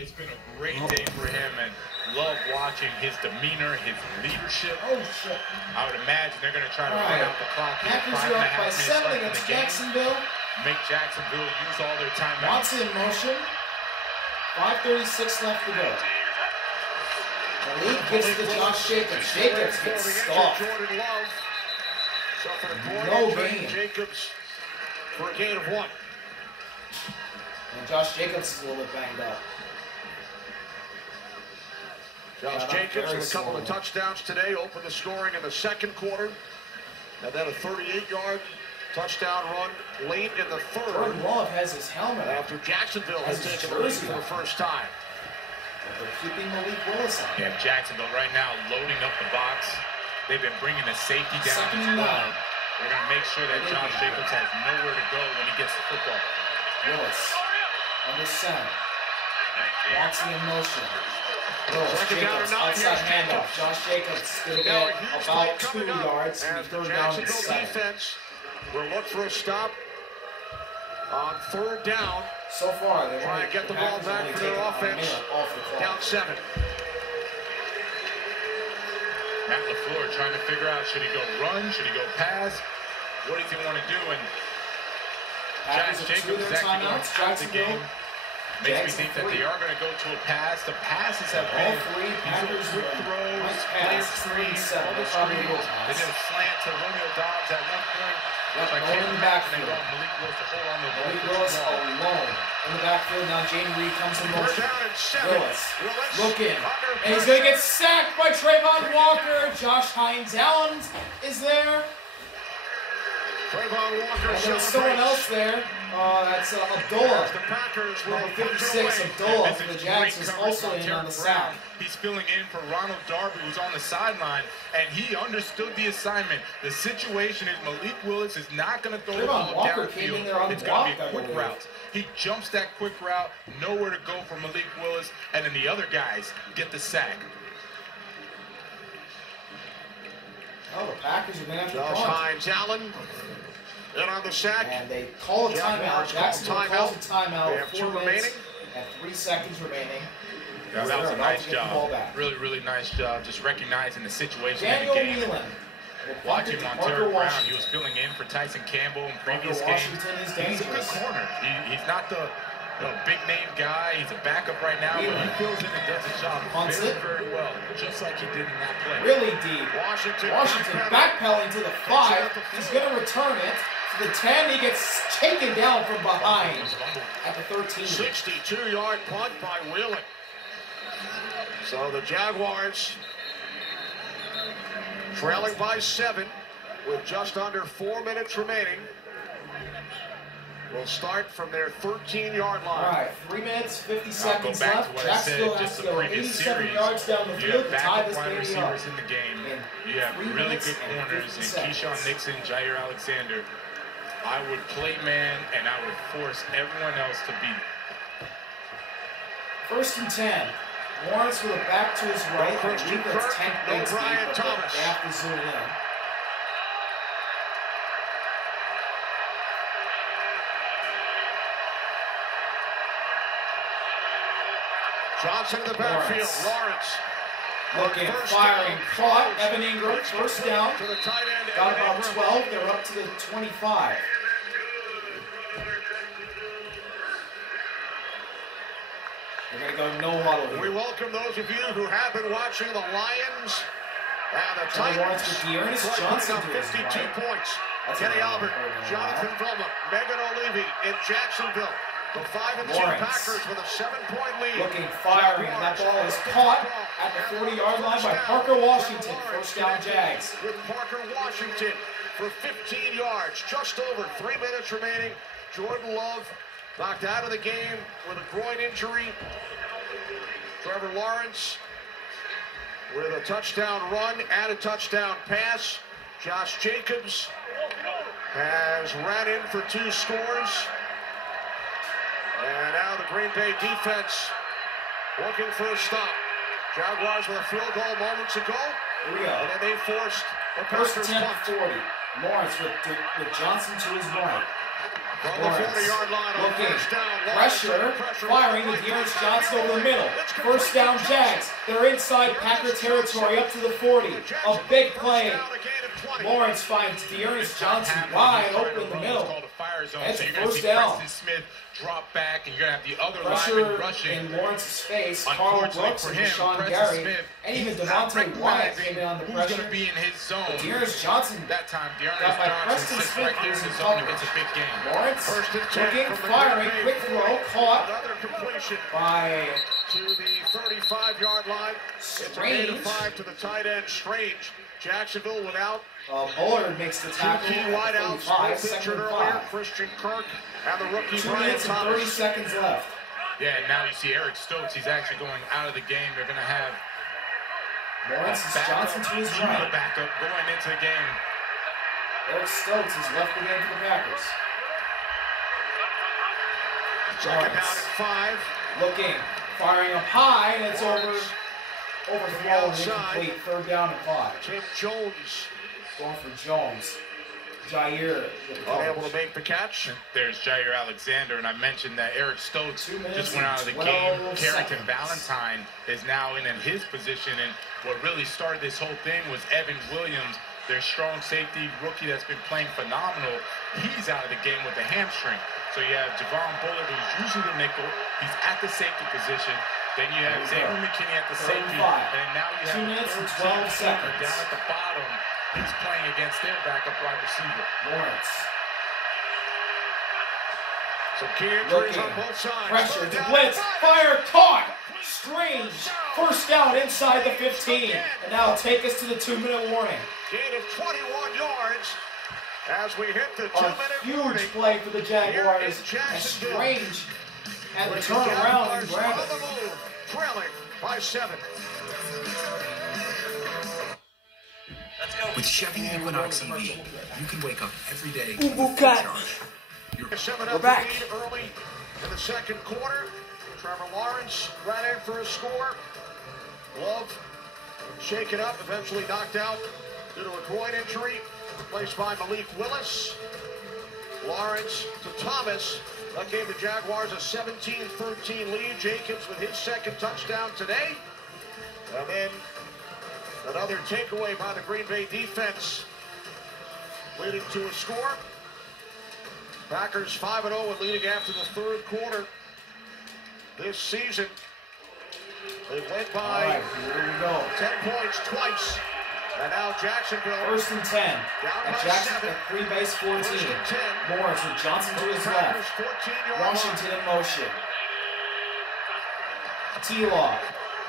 It's been a great day for him, and love watching his demeanor, his leadership. Oh, shit. I would imagine they're going to try to run out the clock. Packers are up by 7 against Jacksonville. Make Jacksonville use all their timeouts. Watson in motion. 5:36 left to go. The lead gives it to Josh Jacobs. Jacobs gets stopped. No gain. Jacobs for a gain of 1. And Josh Jacobs is a little bit banged up. Josh Jacobs with a couple of touchdowns today, opened the scoring in the second quarter. And then a 38-yard touchdown run late in the third. Jordan Love has his helmet after Jacksonville has taken the lead for the first time. But they're keeping Malik Willis on. Yeah, Jacksonville right now loading up the box. They've been bringing the safety down as well. They're going to make sure that Josh Jacobs has nowhere to go when he gets the football. Willis under center. Watson in motion. Willis, Jacobs, outside handoff. Josh Jacobs going to get about 2 yards and third down and 7. Defense will look for a stop on third down. So far, they're trying to get the ball back for their offense. Down 7. Matt LaFleur trying to figure out, should he go run, should he go pass, what does he want to do? And Josh Jacobs is actually going to out the game. Makes me think that they are going to go to a pass. The passes have been quick throws, player screens, all the screens. They did a slant to Romeo Dobbs at one point. In the backfield. Malik Willis to hold on to Malik Willis alone. In the backfield now, Jaden Reed comes in motion. Willis looking, and he's going to get sacked by Trayvon Walker. Josh Hines Allen is there. Trayvon Walker. And there's someone else there. That's Abdullah. Number 56, Abdullah for the Jags is also in on the sack. He's filling in for Ronald Darby, who's on the sideline, and he understood the assignment. The situation is Malik Willis is not going to throw the ball downfield. It's going to be a quick route. He jumps that quick route, nowhere to go for Malik Willis, and then the other guys get the sack. Oh, the Packers are going to have to Josh Hines Allen in on the sack. And they call a timeout. Jacksonville calls a timeout. 4 minutes and 3 seconds remaining. Yeah, that was a nice job. Really, really nice job. Just recognizing the situation in the game. Watching Montero Brown, he was filling in for Tyson Campbell in previous games. He's a good corner. He's not the big name guy. He's a backup right now, but he fills in and does his job very, very well, just like he did in that play. Really deep. Washington backpedaling to the 5. He's going to return it. To the 10, he gets taken down from behind at the 13. 62-yard punt by Wheelan. So the Jaguars trailing by 7 with just under 4 minutes remaining. Will start from their 13-yard line. All right, 3 minutes, 50 seconds left. Jacksonville has to go 87 yards down the field to tie this game up. In the game. You have really good corners in Keyshawn Nixon, Jair Alexander. I would play man, and I would force everyone else to beat it. 1st and 10. Lawrence with a back to his right. I believe that's 10 points deep, but they have to zoom in. Johnson in the backfield. Lawrence. Looking, firing, caught. Evan Ingram, first down. To the tight end. Got about 12. They're up to the 25. They're going to go no huddle here. We welcome those of you who have been watching the Lions and the Titans. With Johnson up 52 points. Kenny Albert, Jonathan Vilma, Megan O'Leary in Jacksonville. The 5 and 2 Packers with a 7-point lead. Looking, firing, and that ball is caught at the 40-yard line by Parker Washington. First down, Jags. With Parker Washington for 15 yards. Just over 3 minutes remaining. Jordan Love knocked out of the game with a groin injury. Trevor Lawrence with a touchdown run and a touchdown pass. Josh Jacobs has ran in for 2 scores. And now the Green Bay defense looking for a stop. Jaguars with a field goal moments ago. Here we go. And then they forced a First attempt 40. Lawrence with Johnson to his right. From the 40-yard line on first down. Pressure, firing to Dearness Johnson over the middle. First down Jags. They're inside Packer territory up to the 40. A big play. Lawrence finds Dearness Johnson wide open in the middle. It's a first down. Smith drop back, and you're going to have the other Pressure lineman rushing in Lawrence's face. Carl Brooks and Deshaun Gary. And even Devontae Wyatt came in on the pressure. Who's going to be in his zone? Dearness Johnson that time. got by Preston Smith right there in his zone against a big game. Lawrence looking, firing, quick throw, caught Another completion by to the 35-yard line. Strange. It's a 5 to the tight end. Strange. Jacksonville without Bullard makes the tackle. two key wideouts, both injured earlier. Christian Kirk and the rookie 2 Brian minutes and 30 Thomas. seconds left. Yeah, and now you see Eric Stokes. He's actually going out of the game. They're going to have Lawrence Johnson to his right. backup going into the game. Eric Stokes has left the game for the Packers. Second down and 5. Looking, firing up high, and it's overthrown, incomplete. Third down and 5. Tim Jones Going for Jones. Jair unable to make the catch. There's Jair Alexander, and I mentioned that Eric Stokes just went out of the game. Carrington Valentine is now in his position, and what really started this whole thing was Evan Williams, their strong safety rookie that's been playing phenomenal. He's out of the game with a hamstring. So you have Javon Bullard, who's usually the nickel. He's at the safety position. Then you have Xavier McKinney at the safety, and now you have 2 minutes and 12 seconds down at the bottom. He's playing against their backup wide receiver. Lawrence. So key injuries on both sides. Pressure to blitz. Fire caught. Strange. First down inside the 15. And now take us to the 2-minute warning. Gain of 21 yards as we hit the 2-minute warning. Huge play for the Jaguars. And Strange had to turn around and grab it. Trailing by 7. With Chevy Equinox EV, you can wake up every day We're back. Early in the second quarter. Trevor Lawrence ran in for a score. Love shaken up, eventually knocked out due to a groin injury. Replaced by Malik Willis. Lawrence to Thomas. That gave the Jaguars a 17-13 lead. Jacobs with his second touchdown today. And then another takeaway by the Green Bay defense, leading to a score. Packers 5-0 and leading after the third quarter this season. They went by 10 points twice. And now Jacksonville. First and 10. At Jacksonville, free base 14. Lawrence with Johnson to his left. Washington in motion. T-Law.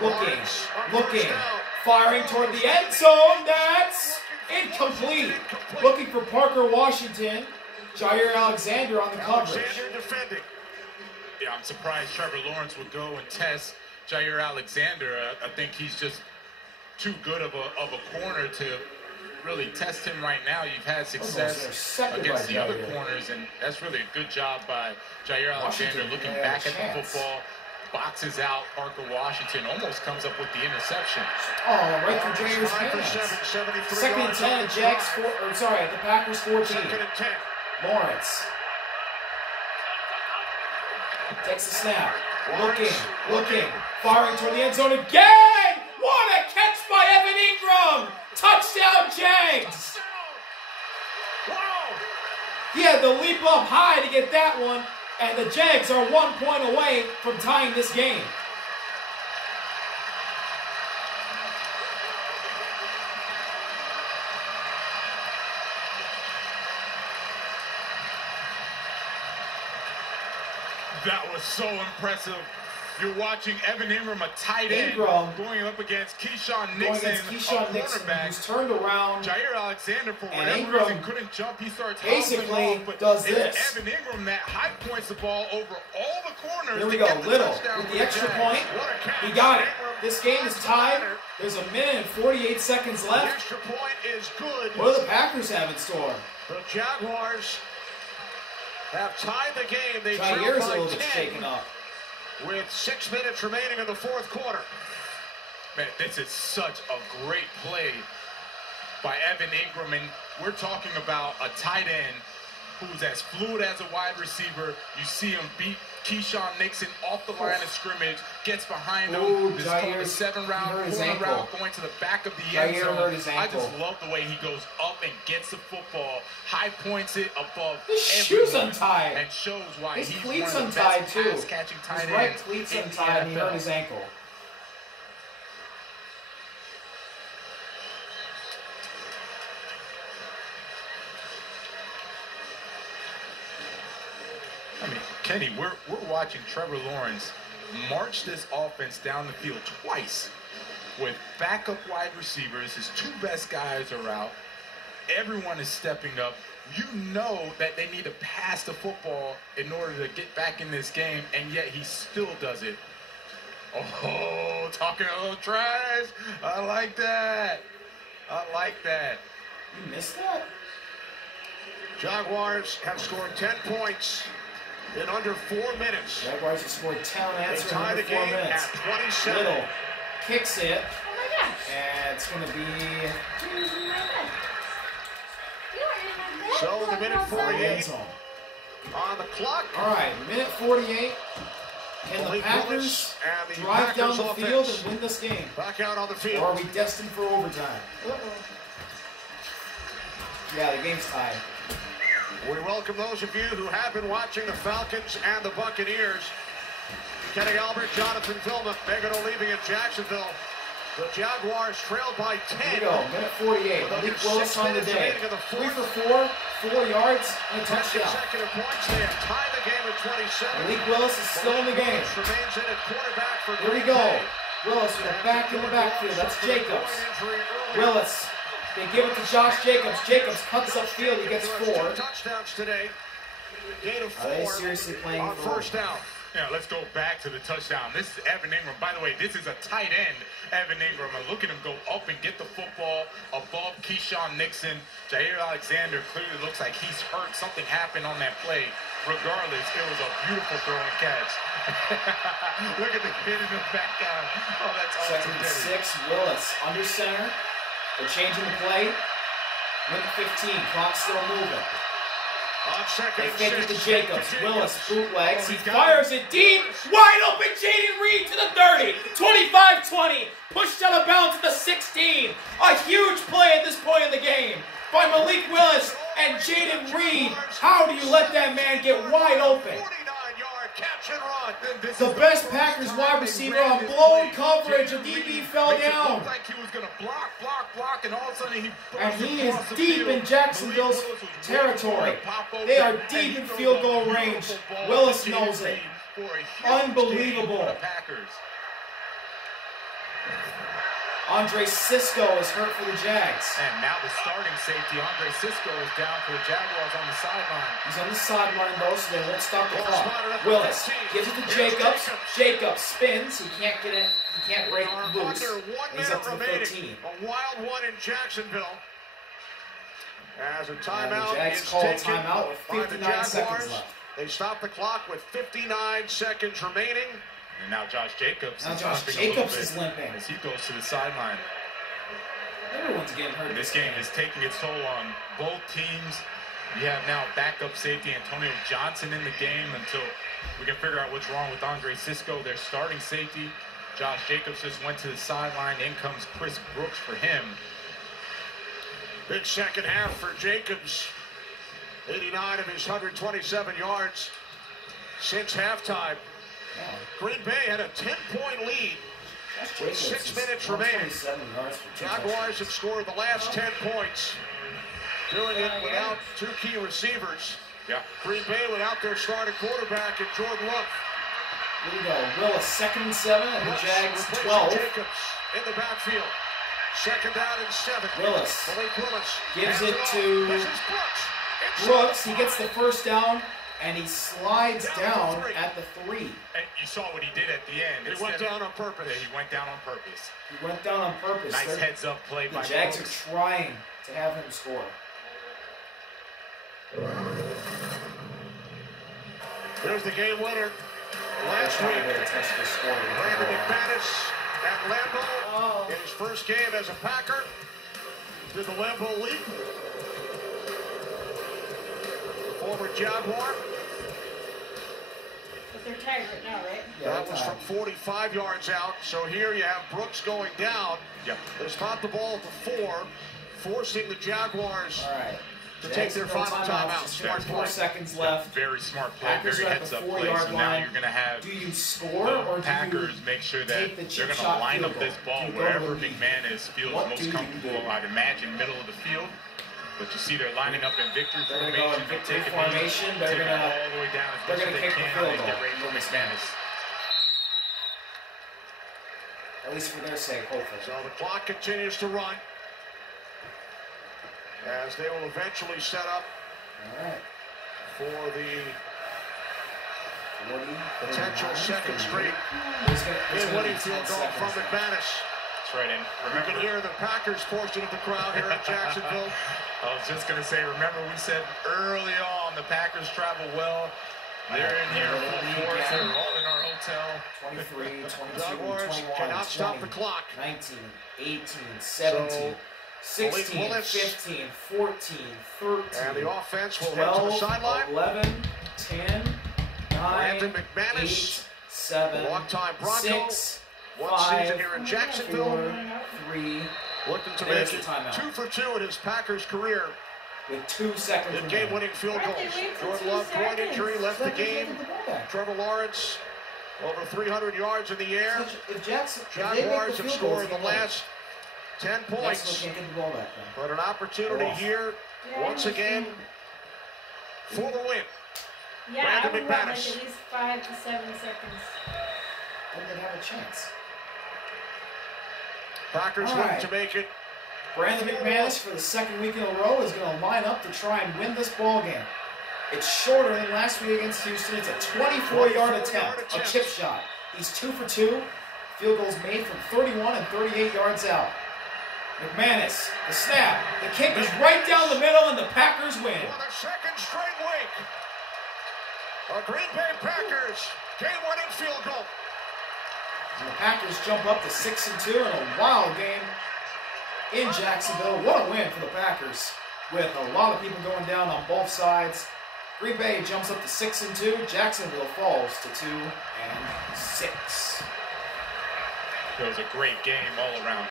Looking. Firing toward the end zone. That's incomplete. Looking for Parker Washington. Jair Alexander on the coverage. Yeah, I'm surprised Trevor Lawrence would go and test Jair Alexander. I think he's just too good of a corner to really test him right now. You've had success against the other corners, and that's really a good job by Jair Alexander. Looking back at the football, boxes out Parker Washington, almost comes up with the interception. Oh, right through Jair's hands. Second and 10, Jags the Packers 14. Second and 10. Lawrence takes the snap. Looking. Firing toward the end zone again. What a catch by Evan Ingram. Touchdown, Jags. He had to leap up high to get that one, and the Jags are 1 point away from tying this game. That was so impressive. You're watching Evan Ingram, a tight end, going up against Keyshawn Nixon, cornerback, who's turned around. Jair Alexander, for whatever reason, couldn't jump. He starts basically but does this. Evan Ingram that high points the ball over all the corners. Here we go, Little with the extra point. He got it. This game is tied. There's a minute and 48 seconds left. The extra point is good. What do the Packers have in store? The Jaguars have tied the game. They Jair's a little bit shaken up. With 6 minutes remaining in the fourth quarter. Man, this is such a great play by Evan Ingram, and we're talking about a tight end who's as fluid as a wide receiver. You see him beat Keyshawn Nixon off the line of scrimmage, gets behind him. This is called the 7-round corner route going to the back of the end zone. I just love the way he goes up and gets the football, high points it above his shoes untied, and shows why his he's cleats one of the best pass-catching tight ends. His right cleats untied, and he hurt his ankle. I mean, Kenny, we're watching Trevor Lawrence march this offense down the field twice with backup wide receivers. His two best guys are out. Everyone is stepping up. You know that they need to pass the football in order to get back in this game, and yet he still does it. Oh, talking a little trash. I like that. I like that. You missed that? Jaguars have scored 10 points in under 4 minutes. Jaguars have scored 10 answers in under under 4 minutes. At 27. Little kicks it. Oh my gosh. And it's going to be... So the minute 48 on the clock. All right, minute 48. Can the Packers drive down the field and win this game? Back out on the field. Or are we destined for overtime? Yeah, the game's tied. We welcome those of you who have been watching the Falcons and the Buccaneers. Kenny Albert, Jonathan Tillman, Megan O'Leary in Jacksonville. The Jaguars trailed by 10. Here we go, minute 48. Malik Willis on the day. 3 for 4, 4 yards, and a touchdown. Consecutive points. They have tied the game at 27. Malik Willis is still in the game. Remains in at quarterback for Here we go. Willis with a back in the backfield. That's Jacobs. Willis. They give it to Josh Jacobs. Jacobs cuts upfield. He gets 4. Touchdowns today. Gain of 4. Are they seriously playing on for first down? Yeah, let's go back to the touchdown. This is Evan Ingram. By the way, this is a tight end, Evan Ingram. And look at him go up and get the football above Keyshawn Nixon. Jair Alexander clearly looks like he's hurt. Something happened on that play. Regardless, it was a beautiful throw and catch. Look at the kid in the back down. Oh, that's awesome. 2nd and 6, Willis under center. They're changing the play. Minute 15, clock's still moving. On second They and fake it 6. to Jacobs. Willis bootlegs. He fires it deep. Wide open. Jaden Reed to the 30. 25-20. Pushed out of bounds at the 16. A huge play at this point in the game by Malik Willis and Jaden Reed. How do you let that man get wide open? 49-yard catch and run. The best Packers wide receiver on blown coverage. A DB fell down. Like he was going to block, and all of a sudden he is deep in Jacksonville's territory. They are deep in field goal range. Willis knows it. Unbelievable. Andre Cisco is hurt for the Jags. And now the starting safety, Andre Cisco, is down for the Jaguars on the sideline. He's on the sideline, though, so they won't stop the clock. Willis gives it to Jacobs. Jacobs spins. He can't get it. He can't break loose. He's up to the 13. A wild one in Jacksonville. As a timeout the Jags is call taken timeout with by the 59 Jaguars. seconds left. They stop the clock with 59 seconds remaining. And now Josh Jacobs is limping as he goes to the sideline. Everyone's getting hurt. This game is taking its toll on both teams. We have now backup safety Antonio Johnson in the game until we can figure out what's wrong with Andre Cisco, their starting safety. Josh Jacobs just went to the sideline. In comes Chris Brooks for him. Big second half for Jacobs. 89 of his 127 yards since halftime. Green Bay had a 10-point lead with 6 minutes remaining. Jaguars have scored the last 10 points, doing it without 2 key receivers. Yeah. Green Bay without their starting quarterback and Jordan Love. Here we go. Willis 2nd and 7 and the Jags 12. Jacobs in the backfield. 2nd down and 7. Willis Malik Willis gives it to Brooks. He gets the first down. And he slides down at the 3. And you saw what he did at the end. He went down on purpose. Yeah, he went down on purpose. He went down on purpose. Nice heads-up play by the Jags Brooks. are trying to have him score. Here's the game winner last week. Brandon McManus at Lambeau in his first game as a Packer. Did the Lambeau League. former Jaguar. But they're tied right now, right? Yeah, That was from 45 yards out. So here you have Brooks going down. Yep. They spot the ball at the 4, forcing the Jaguars All right. to take their final timeout. Smart 4 seconds left. Very smart play, Packers very are at the heads-up play. 4-yard So now line. you're going to have Do you score the or do Packers you make sure that take the they're chip going to shot line field up goal? this ball Do you go wherever to the lead? McManus feels What most do you comfortable. do? I'd imagine middle of the field. But you see they're lining up in victory They're going to formation. go in victory taking formation. it, They're taking going it to all the way down as they're much gonna as they kick the can field and goal. get ready for McManus. At least for their sake, hopefully. So the clock continues to run as they will eventually set up All right. for the 40, potential 39, second straight It's gonna in-winning be field 10 goal from seconds. McManus. That's right. And You remember, can hear the Packers portion of the crowd here in Jacksonville. I was just going to say, remember we said early on the Packers travel well. They're in here full force. They're all in our hotel. 23, 22, Jaguars 21, cannot 20, stop the clock. 19, 18, 17, 16, Willis 15, 14, 13, And the offense will head to the 12, sideline. 11, 10, 9, Brandon McManus, 8, 7, longtime Bronco, 6, one 5, season here in Jacksonville. 4, 3, Looking to There's make the timeout. 2 for 2 in his Packers career with 2 seconds in remaining. game-winning field Why'd they goals. wait for Jordan 2 Love, groin seconds? injury, left the Packers game. get the ball back. Trevor Lawrence, over 300 yards in the air. If Jackson, if they make Jaguars the have field goal, scored the last 10 Jacksonville points. can't get the ball back then. But an opportunity Oh. here, Yeah, once again, for the win. Yeah, Brandon I would want like McManus. at least 5 to 7 seconds. Then they'd have a chance. Packers All looking right. to make it. Brandon McManus for the second week in a row is going to line up to try and win this ball game. It's shorter than last week against Houston. It's a 24-yard attempt, a chip shot. He's 2 for 2. Field goals made from 31 and 38 yards out. McManus, the snap, the kick is right down the middle, and the Packers win. For the second straight week, the Green Bay Packers game-winning field goal. And the Packers jump up to 6-2 in a wild game in Jacksonville. What a win for the Packers, with a lot of people going down on both sides. Green Bay jumps up to 6-2. Jacksonville falls to 2-6. It was a great game all around.